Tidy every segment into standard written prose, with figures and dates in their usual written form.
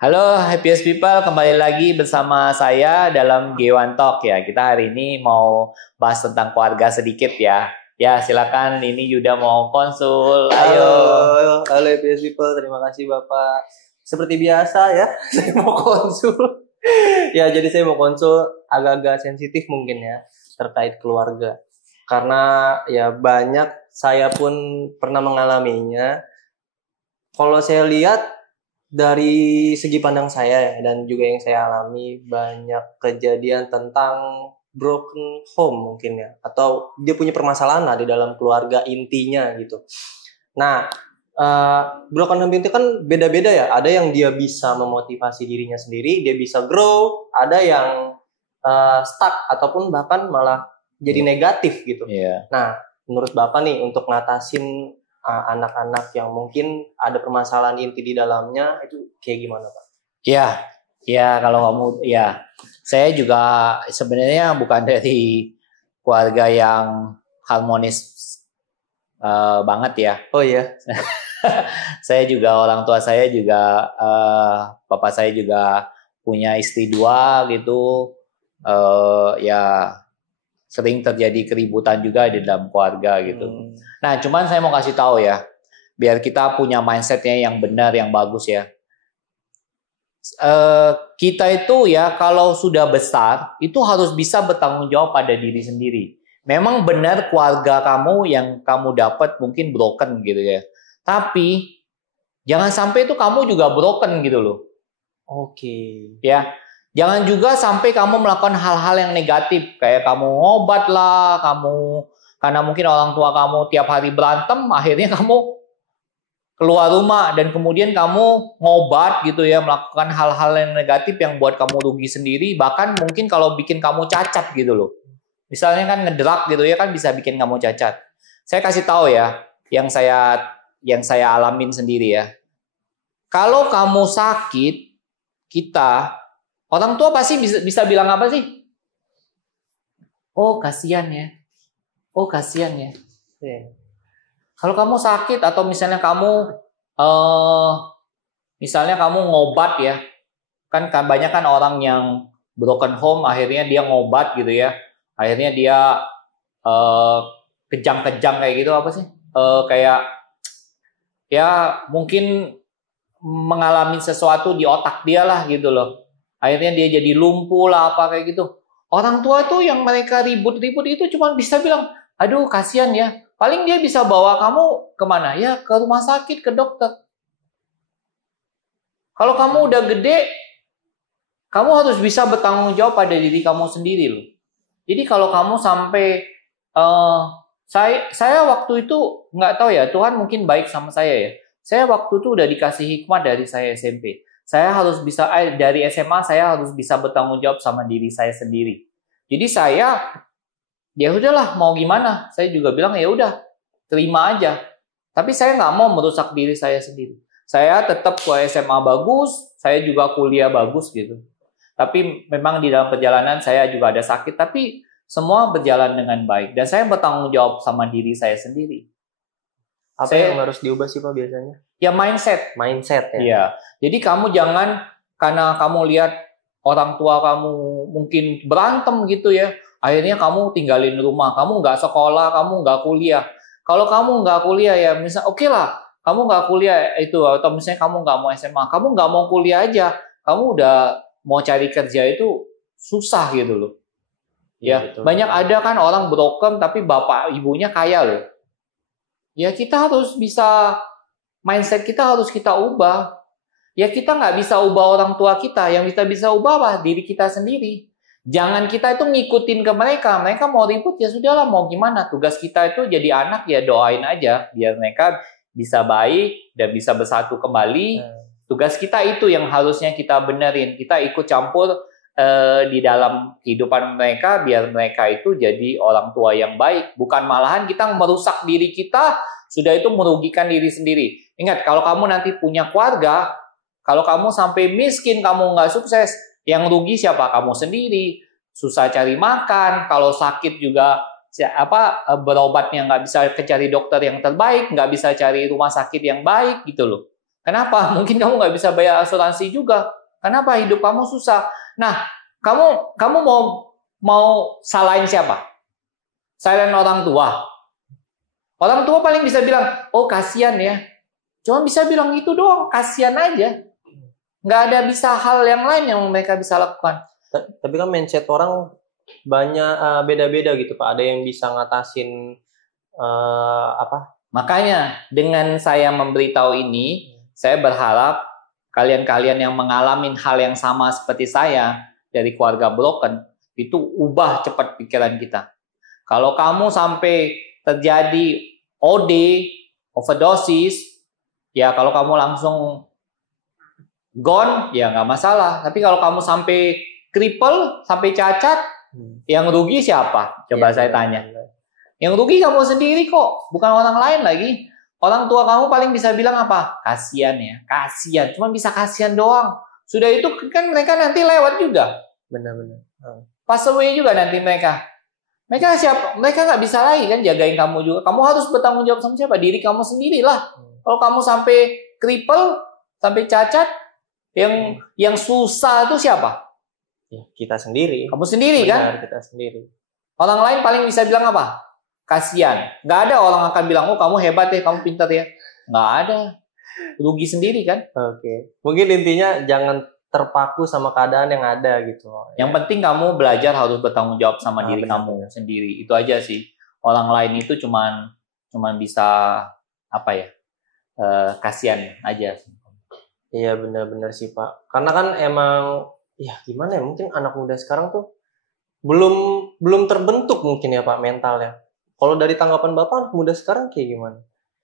Halo Happiest People, kembali lagi bersama saya dalam G1 Talk ya. Kita hari ini mau bahas tentang keluarga sedikit ya. Ya, silakan ini Yuda mau konsul. Ayo. Halo EPS People, terima kasih Bapak. Seperti biasa ya, saya mau konsul. Ya, jadi saya mau konsul agak-agak sensitif mungkin ya, terkait keluarga. Karena ya banyak, saya pun pernah mengalaminya. Kalau saya lihat dari segi pandang saya ya, dan juga yang saya alami, banyak kejadian tentang broken home mungkin ya, atau dia punya permasalahan lah di dalam keluarga intinya gitu. Nah, broken home itu kan beda-beda ya. Ada yang dia bisa memotivasi dirinya sendiri, dia bisa grow. Ada yang stuck ataupun bahkan malah jadi negatif gitu. Iya. Nah, menurut Bapak nih untuk ngatasin anak-anak yang mungkin ada permasalahan inti di dalamnya itu kayak gimana, Pak? Ya, ya kalau kamu ya. Saya juga sebenarnya bukan dari keluarga yang harmonis banget ya. Oh iya. Saya juga orang tua saya juga bapak saya juga punya istri dua gitu. Ya sering terjadi keributan juga di dalam keluarga gitu. Nah, cuman saya mau kasih tahu ya, biar kita punya mindsetnya yang benar, yang bagus ya. Kita itu ya kalau sudah besar itu harus bisa bertanggung jawab pada diri sendiri. Memang benar keluarga kamu yang kamu dapat mungkin broken gitu ya. Tapi jangan sampai itu kamu juga broken gitu loh. Oke. Ya. Jangan juga sampai kamu melakukan hal-hal yang negatif kayak kamu ngobat lah, karena mungkin orang tua kamu tiap hari berantem, akhirnya kamu keluar rumah dan kemudian kamu ngobat gitu ya, melakukan hal-hal yang negatif yang buat kamu rugi sendiri, bahkan mungkin kalau bikin kamu cacat gitu loh. Misalnya kan ngedrug gitu ya kan bisa bikin kamu cacat. Saya kasih tahu ya, yang saya alamin sendiri ya. Kalau kamu sakit, orang tua pasti bisa bilang apa sih? Oh, kasihan ya. Oh, kasihan ya. Kalau kamu sakit atau misalnya kamu ngobat ya. Kan banyak kan orang yang broken home akhirnya dia ngobat gitu ya. Akhirnya dia kejang-kejang kayak gitu apa sih? Kayak ya mungkin mengalami sesuatu di otak dia lah gitu loh. Akhirnya dia jadi lumpuh lah apa kayak gitu. Orang tua tuh yang mereka ribut-ribut itu cuma bisa bilang, aduh kasihan ya. Paling dia bisa bawa kamu kemana? Ya ke rumah sakit, ke dokter. Kalau kamu udah gede, kamu harus bisa bertanggung jawab pada diri kamu sendiri loh. Jadi kalau kamu sampai, saya waktu itu nggak tahu ya, Tuhan mungkin baik sama saya ya. Saya waktu itu udah dikasih hikmah dari saya SMP. Saya harus bisa dari SMA saya harus bisa bertanggung jawab sama diri saya sendiri. Jadi ya udahlah mau gimana. Saya juga bilang ya udah terima aja. Tapi saya nggak mau merusak diri saya sendiri. Saya tetap ke SMA bagus, saya juga kuliah bagus gitu. Tapi memang di dalam perjalanan saya juga ada sakit, tapi semua berjalan dengan baik. Dan saya bertanggung jawab sama diri saya sendiri. Apa yang harus diubah sih Pak biasanya? Ya mindset. Mindset ya? Iya. Jadi kamu jangan karena kamu lihat orang tua kamu mungkin berantem gitu ya, akhirnya kamu tinggalin rumah, kamu nggak sekolah, kamu nggak kuliah. Kalau kamu nggak kuliah ya, misal oke lah, kamu nggak kuliah itu, atau misalnya kamu nggak mau SMA, kamu nggak mau kuliah aja, kamu udah mau cari kerja itu susah gitu loh. Ya, betul. Banyak ada kan orang broken tapi bapak ibunya kaya loh. Ya kita harus bisa, mindset kita harus kita ubah. Ya kita nggak bisa ubah orang tua kita, yang kita bisa ubah apa? Diri kita sendiri. Jangan kita itu ngikutin ke mereka mau ribut ya sudahlah, mau gimana. Tugas kita itu jadi anak ya doain aja, biar mereka bisa baik dan bisa bersatu kembali. Tugas kita itu yang harusnya kita benerin, kita ikut campur di dalam kehidupan mereka, biar mereka itu jadi orang tua yang baik. Bukan malahan kita merusak diri kita, sudah itu merugikan diri sendiri. Ingat, kalau kamu nanti punya keluarga, kalau kamu sampai miskin, kamu nggak sukses, yang rugi siapa? Kamu sendiri. Susah cari makan, kalau sakit juga berobatnya nggak bisa cari dokter yang terbaik, nggak bisa cari rumah sakit yang baik gitu loh. Kenapa? Mungkin kamu nggak bisa bayar asuransi juga. Kenapa? Hidup kamu susah. Nah, kamu mau salahin siapa? Salahin orang tua. Orang tua paling bisa bilang, oh kasihan ya. Cuma bisa bilang gitu doang, kasihan aja. Nggak ada bisa hal yang lain yang mereka bisa lakukan. Tapi kan mindset orang banyak beda-beda gitu Pak. Ada yang bisa ngatasin apa? Makanya dengan saya memberitahu ini, saya berharap kalian-kalian yang mengalami hal yang sama seperti saya dari keluarga broken, itu ubah cepat pikiran kita. Kalau kamu sampai terjadi OD, overdosis, ya kalau kamu langsung gone, ya nggak masalah. Tapi kalau kamu sampai cripple, sampai cacat, yang rugi siapa? Coba saya tanya. Yang rugi kamu sendiri kok, bukan orang lain lagi. Orang tua kamu paling bisa bilang apa? Kasihan ya, kasihan. Cuma bisa kasihan doang. Sudah itu kan mereka nanti lewat juga. Benar-benar. Pass away juga nanti mereka. Mereka siapa? Mereka nggak bisa lagi kan jagain kamu juga. Kamu harus bertanggung jawab sama siapa? Diri kamu sendirilah. Kalau kamu sampai cripple, sampai cacat, yang susah itu siapa? Ya, kita sendiri. Kamu sendiri. Benar, kan? Kita sendiri. Orang lain paling bisa bilang apa? Kasihan. Nggak ada orang akan bilang, oh kamu hebat ya, kamu pintar ya. Nggak ada. Rugi sendiri kan? Oke. Mungkin intinya jangan terpaku sama keadaan yang ada gitu. Yang penting kamu belajar harus bertanggung jawab sama diri benar, kamu sendiri. Itu aja sih. Orang lain itu cuman bisa apa ya? Kasihan aja. Iya benar-benar sih Pak. Karena kan emang ya gimana ya, mungkin anak muda sekarang tuh belum terbentuk mungkin ya Pak mentalnya. Kalau dari tanggapan Bapak, anak muda sekarang kayak gimana?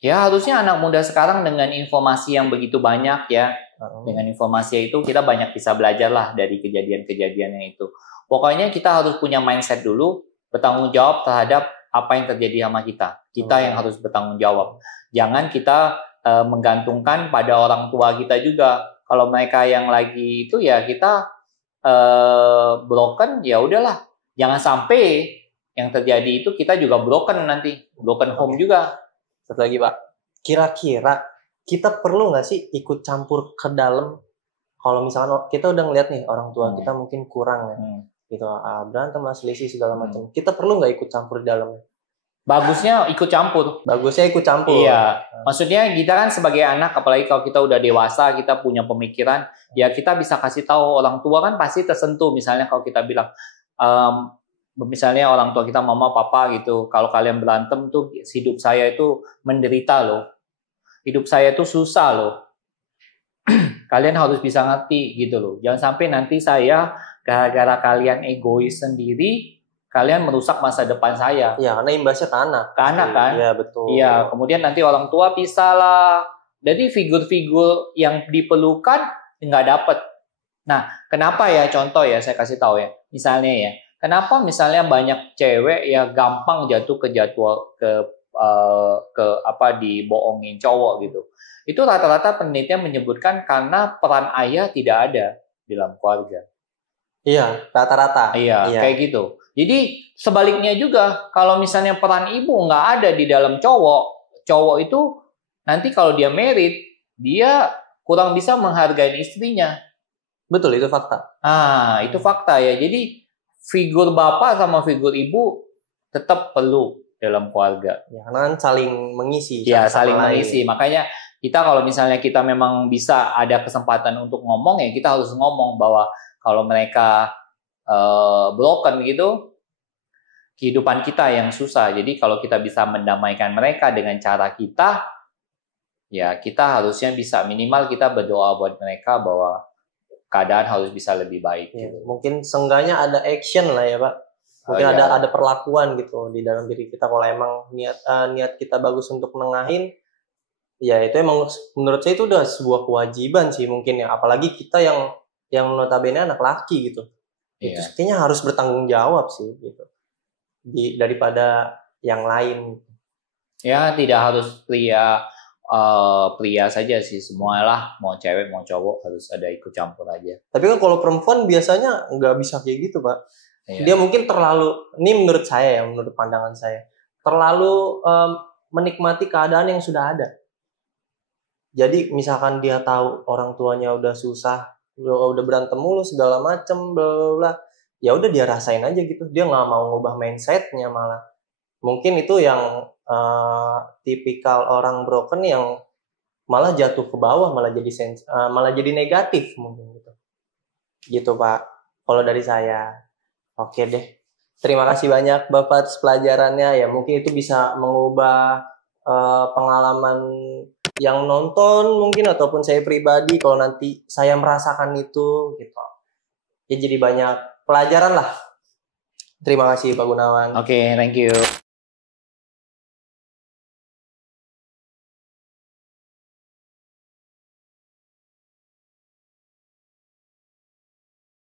Ya harusnya anak muda sekarang dengan informasi yang begitu banyak ya. Dengan informasi itu kita banyak bisa belajar lah dari kejadian-kejadian yang itu. Pokoknya kita harus punya mindset dulu, bertanggung jawab terhadap apa yang terjadi sama kita. Kita yang harus bertanggung jawab. Jangan kita menggantungkan pada orang tua kita juga. Kalau mereka yang lagi itu ya kita broken, ya udahlah. Jangan sampai yang terjadi itu kita juga broken nanti. Broken home juga. Satu lagi Pak, kira-kira kita perlu nggak sih ikut campur ke dalam? Kalau misalkan kita udah ngeliat nih orang tua kita mungkin kurang ya, gitu, berantem lah, selisih segala macam. Kita perlu nggak ikut campur di dalamnya? Bagusnya ikut campur. Bagusnya ikut campur. Iya. Maksudnya kita kan sebagai anak, apalagi kalau kita udah dewasa, kita punya pemikiran, ya kita bisa kasih tahu. Orang tua kan pasti tersentuh. Misalnya kalau kita bilang, misalnya orang tua kita, mama, papa gitu, kalau kalian berantem tuh hidup saya itu menderita loh. Hidup saya itu susah loh. Kalian harus bisa ngerti gitu loh. Jangan sampai nanti saya gara-gara kalian egois sendiri, kalian merusak masa depan saya. Iya, karena imbasnya ke anak. Ke anak kan? Iya, betul. Iya, kemudian nanti orang tua pisah lah. Jadi figur-figur yang diperlukan nggak dapet. Nah, kenapa ya? Contoh ya, saya kasih tahu ya. Misalnya ya, kenapa misalnya banyak cewek ya gampang jatuh ke dibohongin cowok gitu. Itu rata-rata penelitian menyebutkan karena peran ayah tidak ada dalam keluarga. Iya, rata-rata. Iya, kayak gitu. Jadi sebaliknya juga, kalau misalnya peran ibu nggak ada di dalam cowok itu nanti kalau dia married, dia kurang bisa menghargai istrinya. Betul, itu fakta. Itu fakta ya. Jadi figur bapak sama figur ibu tetap perlu dalam keluarga. Ya, karena kan saling mengisi. Ya, saling mengisi. Makanya kita kalau misalnya kita memang bisa ada kesempatan untuk ngomong, ya kita harus ngomong bahwa kalau mereka broken gitu, kehidupan kita yang susah. Jadi kalau kita bisa mendamaikan mereka dengan cara kita, ya kita harusnya bisa minimal kita berdoa buat mereka bahwa keadaan harus bisa lebih baik. Ya, gitu. Mungkin seenggaknya ada action lah ya Pak. Mungkin ada perlakuan gitu di dalam diri kita. Kalau emang niat kita bagus untuk nengahin, ya itu emang menurut saya itu udah sebuah kewajiban sih mungkin ya. Apalagi kita yang notabene anak laki gitu. Itu kayaknya harus bertanggung jawab sih gitu. Daripada yang lain. Ya, tidak harus pria saja sih, semualah, mau cewek mau cowok harus ada ikut campur aja. Tapi kan kalau perempuan biasanya nggak bisa kayak gitu Pak. Dia mungkin terlalu, ini menurut saya ya, menurut pandangan saya, terlalu menikmati keadaan yang sudah ada. Jadi misalkan dia tahu orang tuanya udah susah, udah berantem mulu segala macem, bla bla bla, ya udah dia rasain aja gitu. Dia nggak mau ngubah mindsetnya malah. Mungkin itu yang tipikal orang broken yang malah jatuh ke bawah, malah jadi negatif mungkin gitu. Gitu Pak. Kalau dari saya. Oke deh. Terima kasih banyak Bapak atas pelajarannya. Ya mungkin itu bisa mengubah pengalaman yang nonton mungkin ataupun saya pribadi kalau nanti saya merasakan itu gitu. Ya jadi banyak pelajaran lah. Terima kasih Pak Gunawan. Oke, thank you.